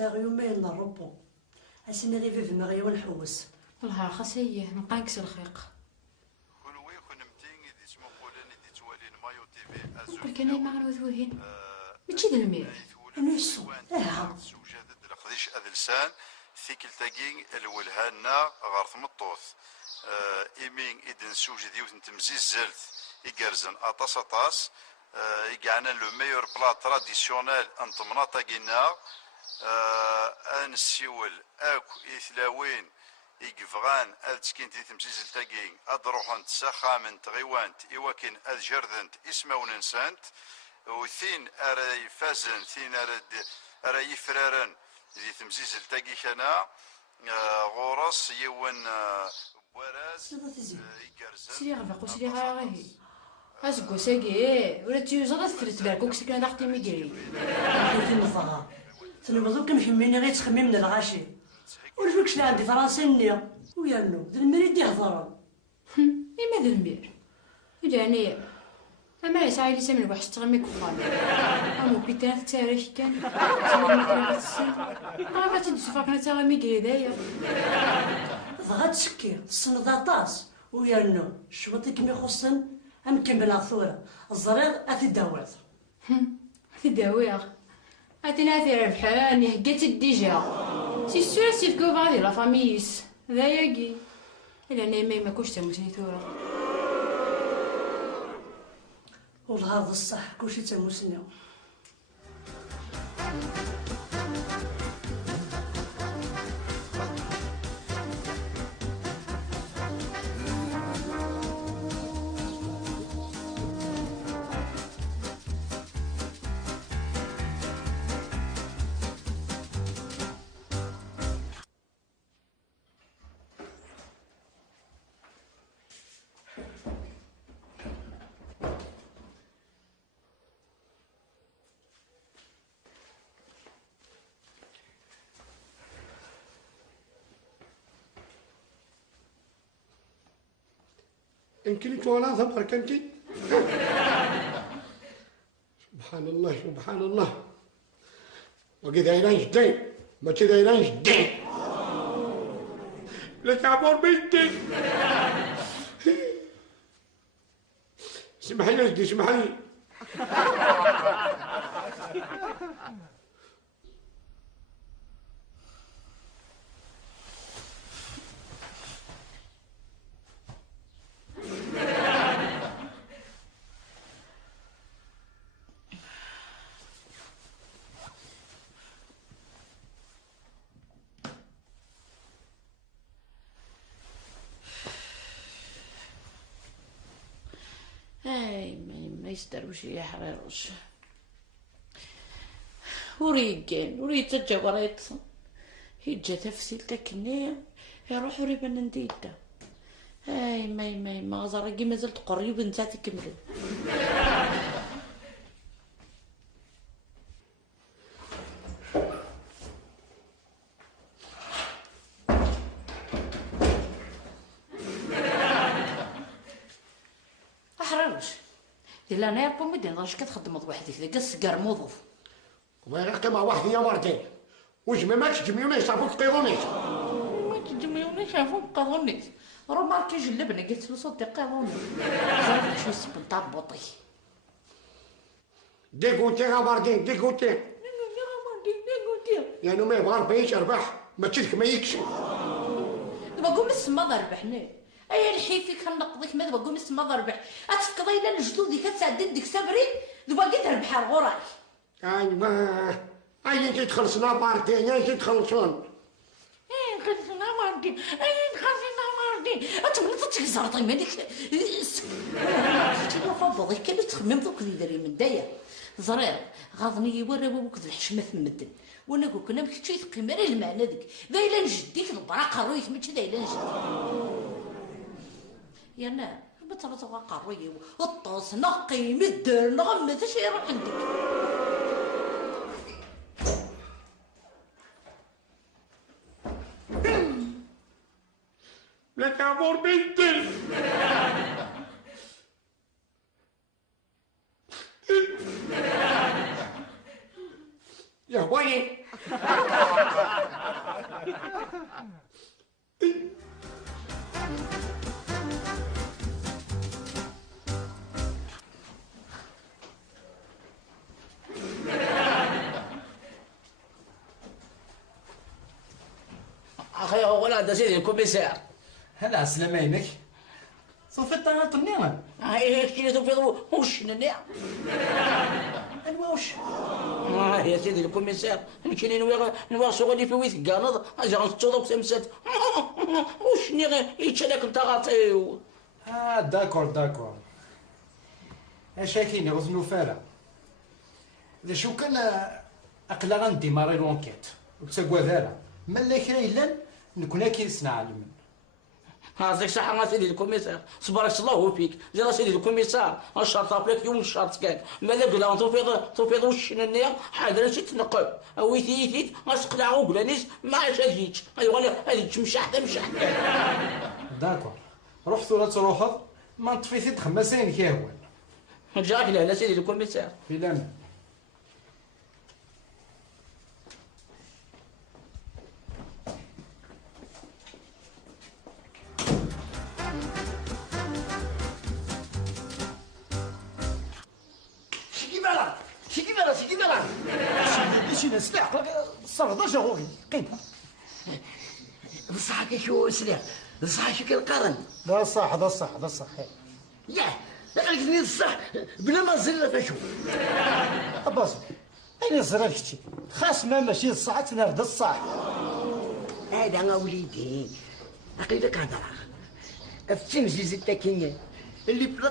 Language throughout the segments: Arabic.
ساغ يومين نربو اسيني غير في دماغي ونحوس والله خاصيه نبقى نكسر الخيق كونوي كنمتي دي تمقولين دي توالين مايو تي في ازو كل كان ما غنوذوهين ماشي د المير نفسو سوجاد القديش ادلسان ثيكلتاكين الولهانا غارث مطوث ايمين اذن سوجد يوث تمزيز زلت يقرزن اطاس يقعنا لو ميور بلا تراديسيونيل انطمناطا كينا انسيول اكو اثلاوين يقفغان التسكين تي تمزيز التاكين ادروحن تساخا من تغيوانت ايواكن الجردنت اسمه ننسانت وثين ارى فازن ثين ارى يفرارن دي تمزيز التاكي كنا غورس يون بوراز يقرزن سيري غفاق وسيري غاغي اسكو ساكي ولا تيوزا تفرت بالكوك سكن داختي ميكري في المفاها تنبضو كنحميني غير تخمم من الغاشي ورجوكش اللي عندي فرنسي النية ويانو ذا المريد يهضرن إما ذا المير يعني أما يسعى لي سامي واحد تغمي كفار أمو بيتان تاريخ كان سامي كنا غتسي أما تندسو كنا تغمي كريدايا بغات تسكي السند عطاس ويانو شوطي كمي خصن أمكمل عثورة الزرير أثي داوات تداويغ أتينا في ربحان هكات الديجا سي سور سيفكو غادي لا فاميس ذاياكي إلا أنا ما كوش تموتني ثورة والله هذا الصح كلشي تموسني يمكن ولا ثمر كنتي سبحان الله سبحان الله وقد دايران جدين ما دايران جدين لا تعبر بنتي اسمح لي جدي اسمح لي ما يستروش يا حريروش وريقين وريد تجاوريت هيجا تفسيل تكنية يروح وريبان نديدا ما زرقي مازلت قريب نسات كملت إلا أنا يا بومي دين راش كتخدمض وحدك ذاك السكر موظف وغير قيمة واحد يا مرتين واش ما تجمعونا يصافوك قيضونيت ما تجمعونا يصافوك قيضونيت راه ماركي جلبنا قلت له صدق قيضونيت زعما شو السبن تاع بوطي ديكوتي يا مرتين ديكوتي يعني ما يبغى ربي يربح ما تشرك ما يكشف دابا قوم السما ضربحنا ايا الحيفي كنقضيك ما دابا قوم السما ضربح اتفقضي لنا الجدود ديك تسعدين ديك صبري دابا قيت تربح الغراي ايوا انت تخلصنا بارتين انت تخلصون خلصنا ماردي خلصنا ماردي اتبغي تكزرطي مالك شتي فضلي كان تخمم دوك اللي داري من دايا زرير غاضني يورا بوك ذو الحشمه في المدن وانا قلت كنا مكتشي ثقي مالي المعنى ديك دايلا نجديك البراقه رويت ماشي دايلا نجديك يا نار بتبغى قرويه الطوس نقي مدر نغمس اش يروح عندك لا تعبر بنتي يا هواي اخي ولا هذا سيدي الكوميسار. هلا عالسلامة يمك. صوفي الطيارة النعمة. هيك كي توفي وش النعم. أنوا وش؟ يا سيدي الكوميسار يمكن نوار شغلي في ويث قانض اجا نتوضا وتمسات وش ني يتشلاك انت غاطي. داكور. اشاكيني غزنو فارا. إذا شو كان أقلا غنديماري لونكيت وتساقوا ذارا مالا كرا إلا نكون كي نعلم. هازيك صح سيدي الكوميسار تبارك الله فيك زين سيدي الكوميسار الشرط ابليك يوم الشرط كاك مالا قلا توفيض وش النية حاضر شي تنقب ويثيث غاسقلع وقلانيس ما عادش هاديك هاديك مشاحده داكور روح ثورة تروحض ما نطفيثي تخمسين كيهوان جاك لا سيدي الكوميسار في الأمان. شي كيفاش شي ناس تعقل الصرده جاوغي قيم بصح كيشو سلاح بصح شي كنقارن لا صح ياه قالك الصح بلا ما زل فاشو أباص أين زرفتي خاص ما ماشي الصح تنرد الصح. هذا وليدي عقيدة كهضرة التمزيز التاكينية اللي بلا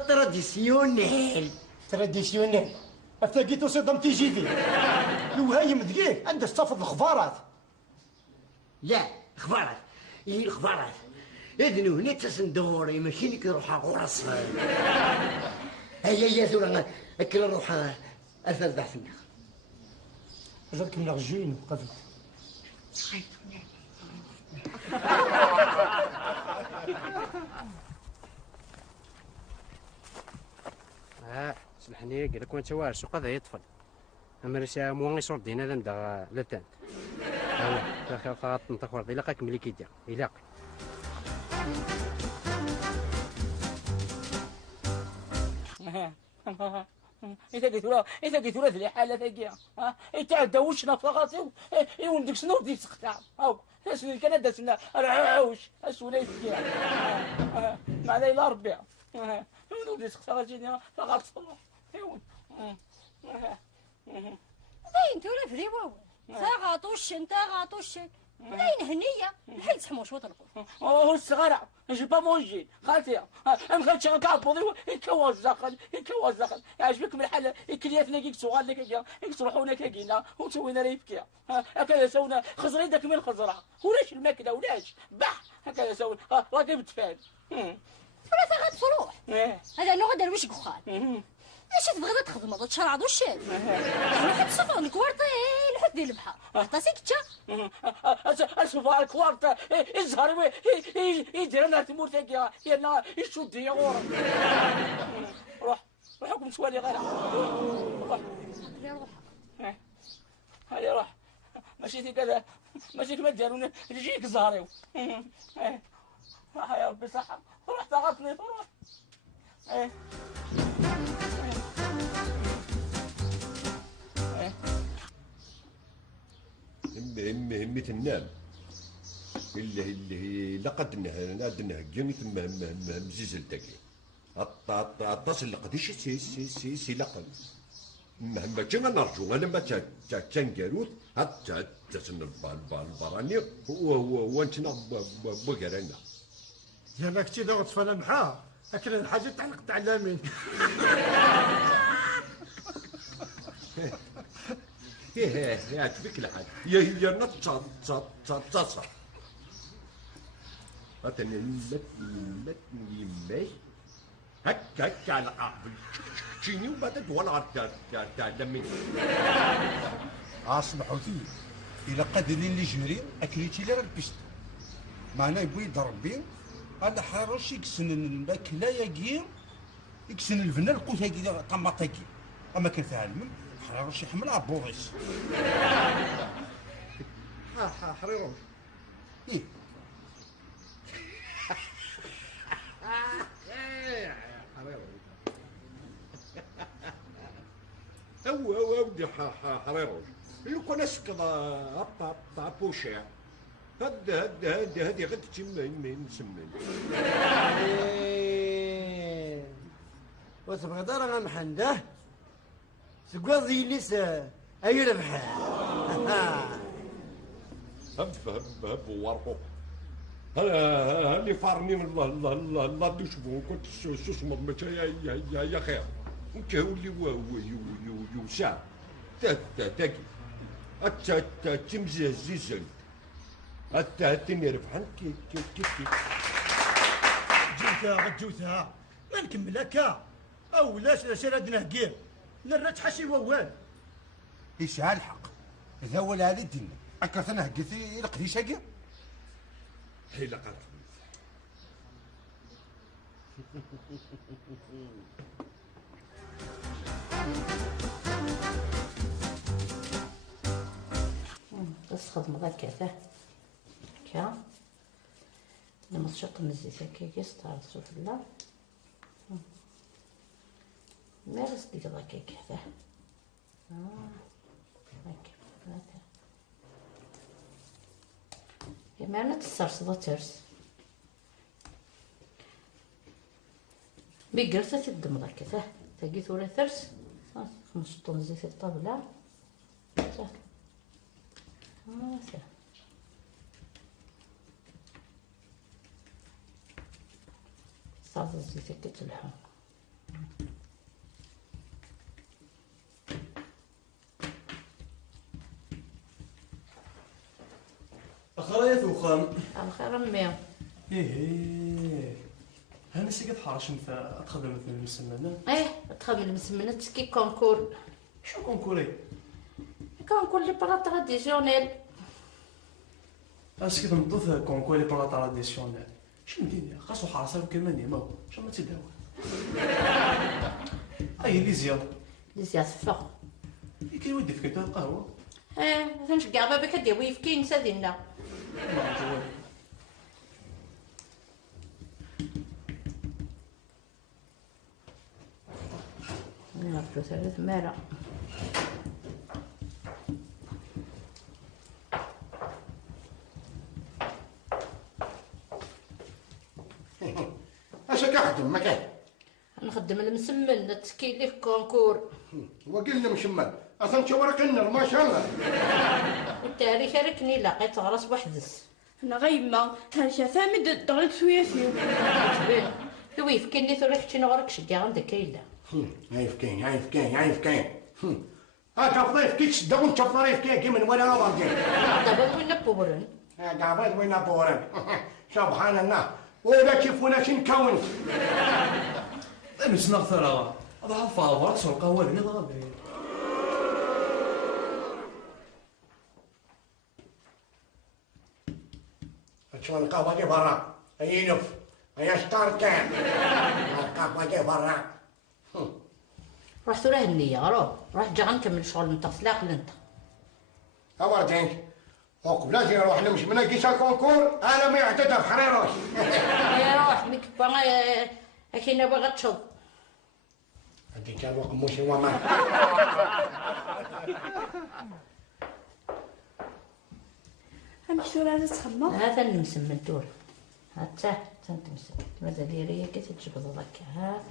تراديسيونيل أفتاقيتو صدام تيجي دي الوهايم دقيق عندها تستفض الخبارات. لا خبارات هي الخبارات إذن هنا تسندوري ماشي اللي كيروح غرس هيا ثورة أكل نروح أثر بحثنا جاك من الغجين قبل سمحني قال لك وانت واش قد يطفل اما راه مو يصور دينا لندا لتان هو خاطر نتخور الا قاك ملي كيدير الا إذا قلت له ذي حالة ثقيلة يتعدى وش نفقاتي وندك شنو دي تقطع أو أسوي كان دسنا رعوش أسوي لي ثقيلة مع ذي لا ربي ودي تقطع جيني فقط صلح انت ولا فري واو غاطوش انت غاطوش باين هنيه الحيد حموش وطلقوا هو الصغار جو با مونجي خالتي ام خالتي كابودي يكواز داخل يعجبك من الحال كلياتنا كيك صغار لك يصرحونا كاكينا وتسوينا ريبكيا هكذا سوينا خزري داك من الخزره ولاش الماكله ولاش بح هكذا سوينا راكي بتفاد ولا غتروح هذا نوع غدا واش قخال اش تبغي تخدم تشرعض الشيء واحد صفر الكوارطه لحد ديال البحر حتى سكتة الصفر الكوارطه الزهر يدير لنا تمور تاكيا يلا يشد يا غور روحكم سوالي غير روح هيا روح ماشي كذا ماشي كما داروا يجيك زهريو يا ربي صحة روح تغطني روح همي تنام اللي لقد نهجني ثم مزيزل تاكي اتصل لقديش سي لقد مهما كنا نرجو انا ما تنقروت حتى تسن البراني وانتنا بقرانا يا ما كنتي ضغط فانا معاه اكل الحاجه تاع نقطع اللامين يعجبك الحال يا نتصل يماي هكا على قابل تشيني وبعد ولا تعلمي اصبحوا فيه الى قادرين اللي جمرين اكليتي لي راه البيست معنا يبغي يضربين هذا حراش يكسن الماكله ياكي يكسن الفنان القوت هاكي طماطاكي اما كان فيها المن حراش يحملها بوريس حريرو إيه ودي حريروج لو كنا سكض بوشيع هادي غد تسمى نسمن وتبغى دار انا محنده سكواضي ليس اي ربحه هب ورقو اللي فارني من الله دوشبو كنت سوسمض متى يا خير انت هو اللي يوسع تاكي حتى تمزه الزيزل حتى تنرفحن كي جوتها ما نكمل هكا او لا شراد نهقير نرى تحشي ووال يسعى الحق إذا هو هذا الدين أكثر نهقثي لقديش هكا هي لقد بس خدمة ذاك كذا كا لما تشط من الزيت هكا يستعرض شوف الله مارس ديك ذاك كذا هكا ما أنا تسترصد ترس بيقرصة الدم ذاك كذا تجي ثورة ثرس 5 طن زيت الطاولة سهل سهل صار الزيت هكا تلحم أخريت وخام الخير أمي إيه هل سيقت حرش أنت أتخدم في المسمنة؟ إيه أتخدم المسمنة تسكي كونكور شو كونكوري؟ كونكور لي برا تراديسيونيل أسكت نضيف كونكور لي برا تراديسيونيل شو ندير خاصو حرصة كمان ما هو شو ما تداول أي ليزيا ليزيا صفا كي ودي فيك القهوة إيه تنشقع بابا كديوي في كين سادينا نرجو 3 مرة اش كنخدم ما كاين نخدم المسمن تسكيلي في كونكور وقلنا مشمل اصلا تورق النار ما شاء الله والتاريخ ركني لقيت غرس وحدس انا غيما هرشا فامد دغلت شويه فيه ويف كني ثوريك تشي نغرك شدي عندك كايله عايف كاين هاكا الضيف كي تشدو وانت الظريف كي من ولا راضي دابا وين بورن دابا وين بورن سبحان الله ولا كيفونا شنكون مش نغثر هذا حفاظ راسو القهوة اللي ضربي شلون القهوة دي برا ينف يا شطار كان القهوة دي برا رحت له النية روح جا غنكمل شغل نتا سلاق لنتا أوردينك وقبل لا نروح نمشي من كيس الكونكور أنا ما يعتدى في حريروش يا روح مكبا أكينا باغا تشوف هديك الوقت موشي وما امشي ولا تخمم هذا اللي مسمن دور هاتا تنتمسك ماذا ديري كي تجبد ضك هذا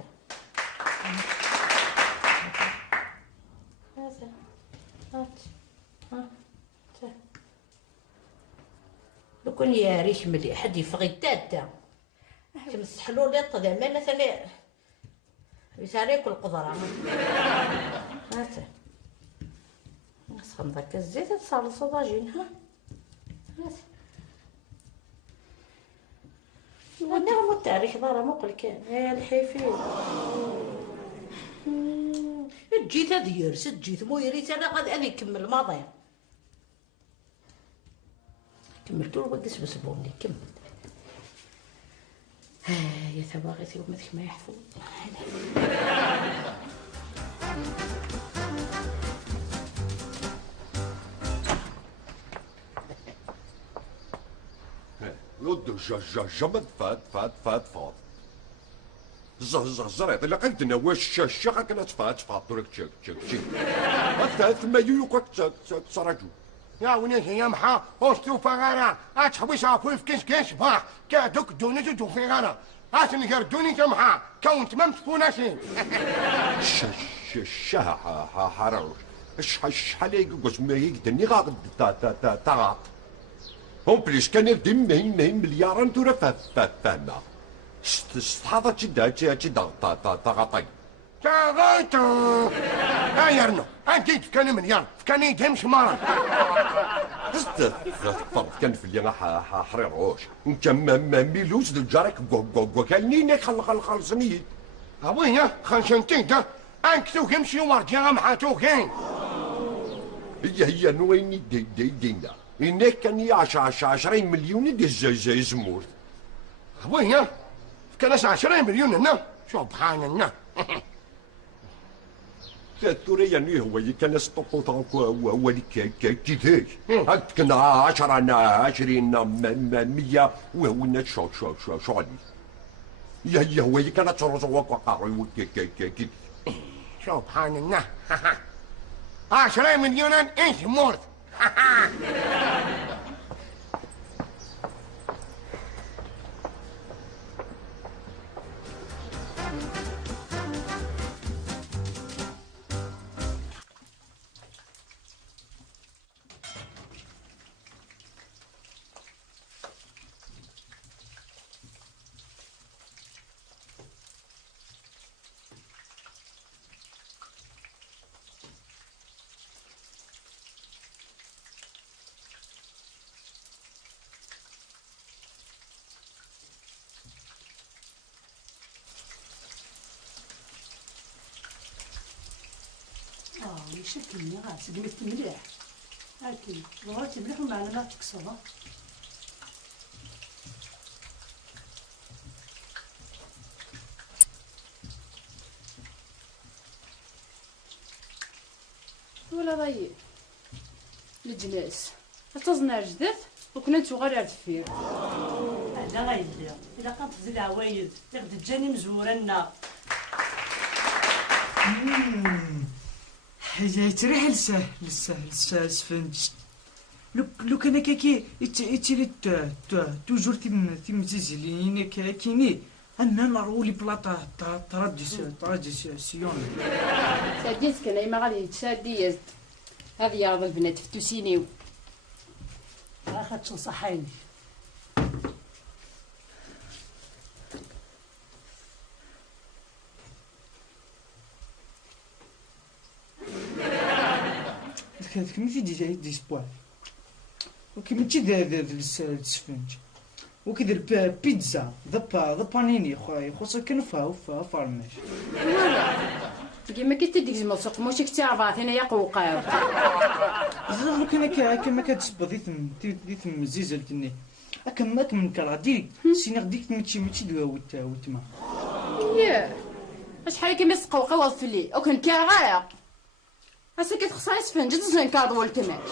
هات لو كان يا ريش ملي حد يفغي دادا تمسح له لي طدا ما مثلا يسالي كل قدره هات نسخن ذاك الزيت تصال صداجين ها هات وانا مو التاريخ دار مقل كان يا الحيفين جيت هذه يرس جيت مو يريت انا قد انا نكمل ماضي كملت له بقيس بسبوني كمل يا ثباغتي ومثل ما يحفظ يود جمد فات زريط الا قلت انا واش الشقه كانت فات طريق تشك الثالث ما يوكك تسرجو يا ونيت يا محا وستو فغارة اتحبس عفوف كيش باح كادوك دوني تدو في غارة اتنقر دوني تمحا كونت ممسكوناشين الشها حراوش شحال يقص ما يقدرني غاضب تاغاط هم بليش كان يردي مليار انتو فاهمة استحاضة جدا تاغاطي تاغاطو يرنو انتي فكاني مليار فكاني يدهمش مرة فرض كان في اللي حريروش انت ما ميلوش دجارك وكالني خلصني ابويا خلصنتي ده انكتو كمشي ورجع محاتو كاين هي نويني دينا إنك كان 10 مليون دي زي زمور ابويا كان 10 مليون هنا سبحان الله توري هو كان سطوطا هو اللي كيفاش هاك كنا 10 20 100 وهو شغل هي هو اللي كانت تروز وقاعي سبحان الله 10 مليون ايش مورد يشكلني سقمت مليح هاكي ظهرتي مليح ومعنا ما تكسرها ولا ضيق الجلاس تصنع جدث وكنا نتوغل على الدفير لا غايدير الا كانت تزيد عوايد تاخد تجاني مزورنا حاجة تريح للسفنج لو كان كاكي يتيري توجور تيم زيزلين كاكيني انا نرولي بلاطا تراديسيون ساديت كان ما غادي يتسادي يزد هذه يا رضا البنات فتوسينيو راخا تنصحيني كيما في دي سبوار وكيما تشي السفنج وكذا بيتزا ذا بانيني خويا خصك كنفها فرماش كيما كتديك زعما سوق موش كتعرفات هنا يا قوقاو كما كتسبى ديتم زيزلتني اكماك من كرادي سينا غديك ماشي دوا وتما ياه شحال كيما سقوقاو فلي او كان كاغا هسه كتخصها سفنج تزين كاضو الكماش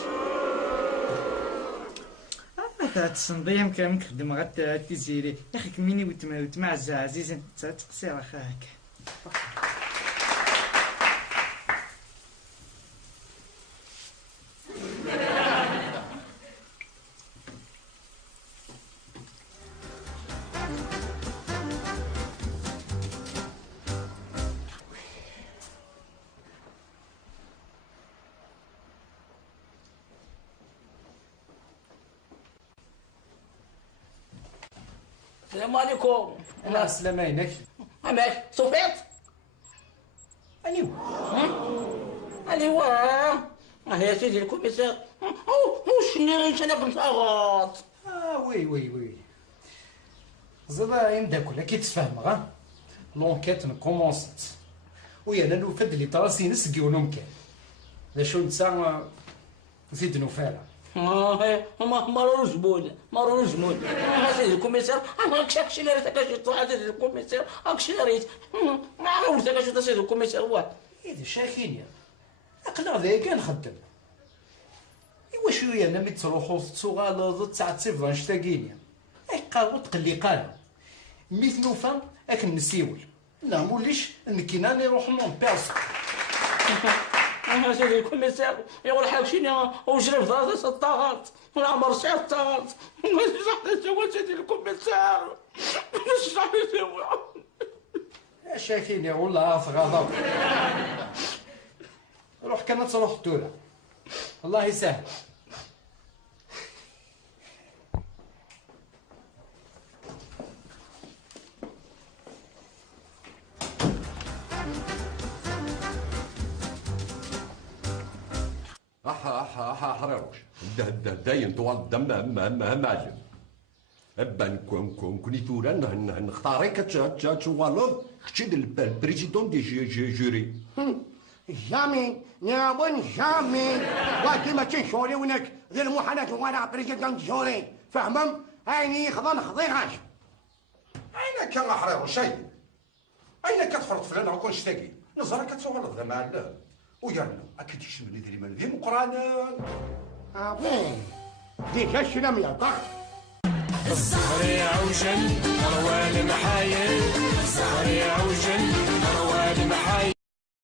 هاد الصنديم كان نخدم غير تيزيري يا اخي كميني وتما عزيزه تقصير اخاك السلام عليكم. السلام عليك. عماك صفيت؟ أيوا. أيوا. يا سيدي الكوميسار. وش أنا كنت أغلط. وي. زعما يمداكل كي تفهم لونكيت كومونست. وي أنا نوفد اللي طراسي نسقي ونمكن. ذا شو نسا نزيد نوفالا. مرور جمول سيدي الكوميسار اكشي اللي ريت اكشي طلع سيدي الكوميسار اكشي اللي ريت ما عرفت اكشي سيدي الكوميسار واه اذا شاكينيا اقنع ذاك نخدم ايوا شويه انا مي تروحوا تسوغال تاع تسيفان شتاقينيا قالوا تقلقان ميت نوفا اكن نسيول لا موليش نكينا نروح نون بيرس انا سيدي الكوميسار يقول حاكشيني وجرب ضغط الطاغات ولا عمر ساعه الطاغات صح سوا سيدي الكوميسار صح سوا شايفيني والله في غضب روح كانت تروح الدولة الله يسهل حريروش داين طوال الدم معلم ابا كوني تورا نختاريك تشوالوف كتشي البريزيدون دي جوري جامي يا بن جامي واكي ما تنشوري ونك ذي المحنات وانا بريزيدون جوري فهمم عيني خضن خضيغاش أين كان حريروش شيء أين كتفرط فلان عكون شتاقي نزرا كتوغلط ذا معلم ويانا أكيد يشمل ذي من ذي مقرانا وين ديك الشلم يا طاق الصغر عوجل رواد محايل الصغر عوجل رواد محايل